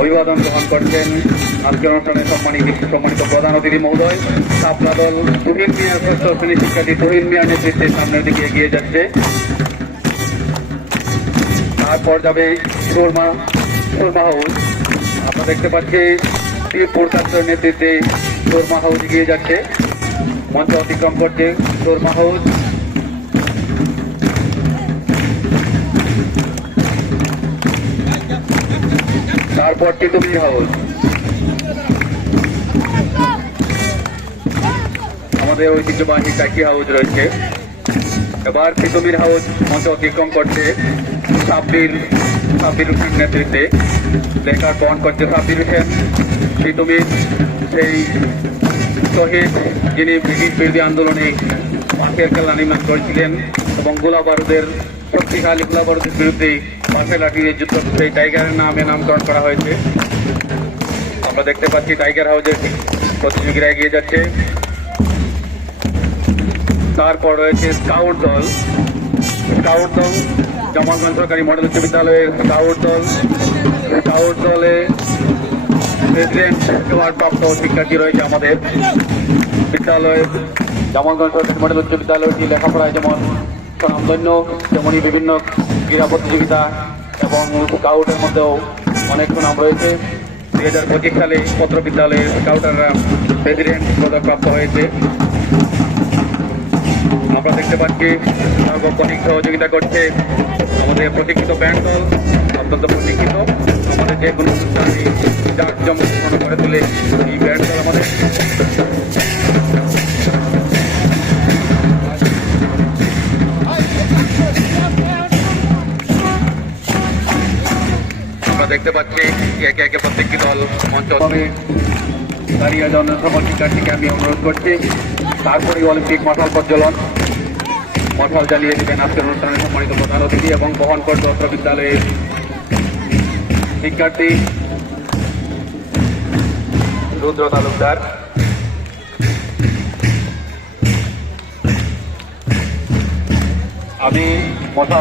অভিবাদন গ্রহণ করছেন আজকের অনুষ্ঠানে সম্মানিত প্রধান অতিথি মহোদয়। শাপলা দল তুহিন মিয়া, ষষ্ঠ শ্রেণী শিক্ষার্থী তুহিন মিয়ার নেতৃত্বে সামনের দিকে এগিয়ে যাচ্ছে। তারপর যাবে সুরমা হাউস। আমরা দেখতে পাচ্ছি ত্রিপুর ছাত্রের নেতৃত্বে সুরমা হাউস এগিয়ে যাচ্ছে, মঞ্চ অতিক্রম করছে সুরমা হাউস। তারপর তিতুমির হাউস। আমাদের ঐতিহ্যবাহী চারটি হাউস রয়েছে। এবার তিতুমির হাউস মঞ্চ অতিক্রম করছে সাব্বির হোসেন নেতৃত্বে। লেখার বহন করছে সাব্বির হোসেন। তিতুমির সেই শহীদ যিনি ব্রিটিশ বিরোধী আন্দোলনে মাছের খেলা নির্মাণ করেছিলেন এবং শক্তিশালী গোলা বারুদের বিরুদ্ধে মাছের লাঠি দিয়ে যুদ্ধ, সেই টাইগারের নামে নামকরণ করা হয়েছে। আমরা দেখতে পাচ্ছি টাইগার হাউসের প্রতিযোগীরা এগিয়ে যাচ্ছে। তারপর রয়েছে স্কাউট দল জামালগঞ্জ সরকারি মডেল উচ্চ বিদ্যালয়ের স্কাউট দলে প্রেসিডেন্ট অ্যাওয়ার্ড প্রাপ্ত শিক্ষার্থী রয়েছে আমাদের বিদ্যালয়ের। জামালগঞ্জ সরকারি মডেল উচ্চ বিদ্যালয়টি লেখাপড়ায় যেমন স্বনামধন্য, তেমনি বিভিন্ন ক্রীড়া প্রতিযোগিতা এবং স্কাউটের মধ্যেও অনেক সুনাম রয়েছে। 2025 সালে পত্র বিদ্যালয়ের স্কাউটাররা প্রেসিডেন্ট পদক প্রাপ্ত হয়েছে। আমরা দেখতে পাচ্ছি সার্বক্ষণিক সহযোগিতা করছে আমাদের প্রশিক্ষিত ব্যান্ড দল, অত্যন্ত প্রশিক্ষিত। আমাদের যে কোনো অনুষ্ঠানে জাঁকজমকপূর্ণ করে তোলে এই ব্যান্ড দল আমাদের। আমরা দেখতে পাচ্ছি একে একে প্রত্যেকটি দল মঞ্চ দাঁড়িয়ে যাওয়ার সকল শিক্ষার্থীকে আমি অনুরোধ করছি। তারপরেই অলিম্পিক মশাল প্রজ্বলন, মশাল জ্বালিয়ে দেবেন আজকের অনুষ্ঠানের সম্মানিত প্রধান অতিথি এবং বহন করবে অত্র বিদ্যালয়ের শিক্ষার্থী রুদ্র তালুকদার। আমি মশাল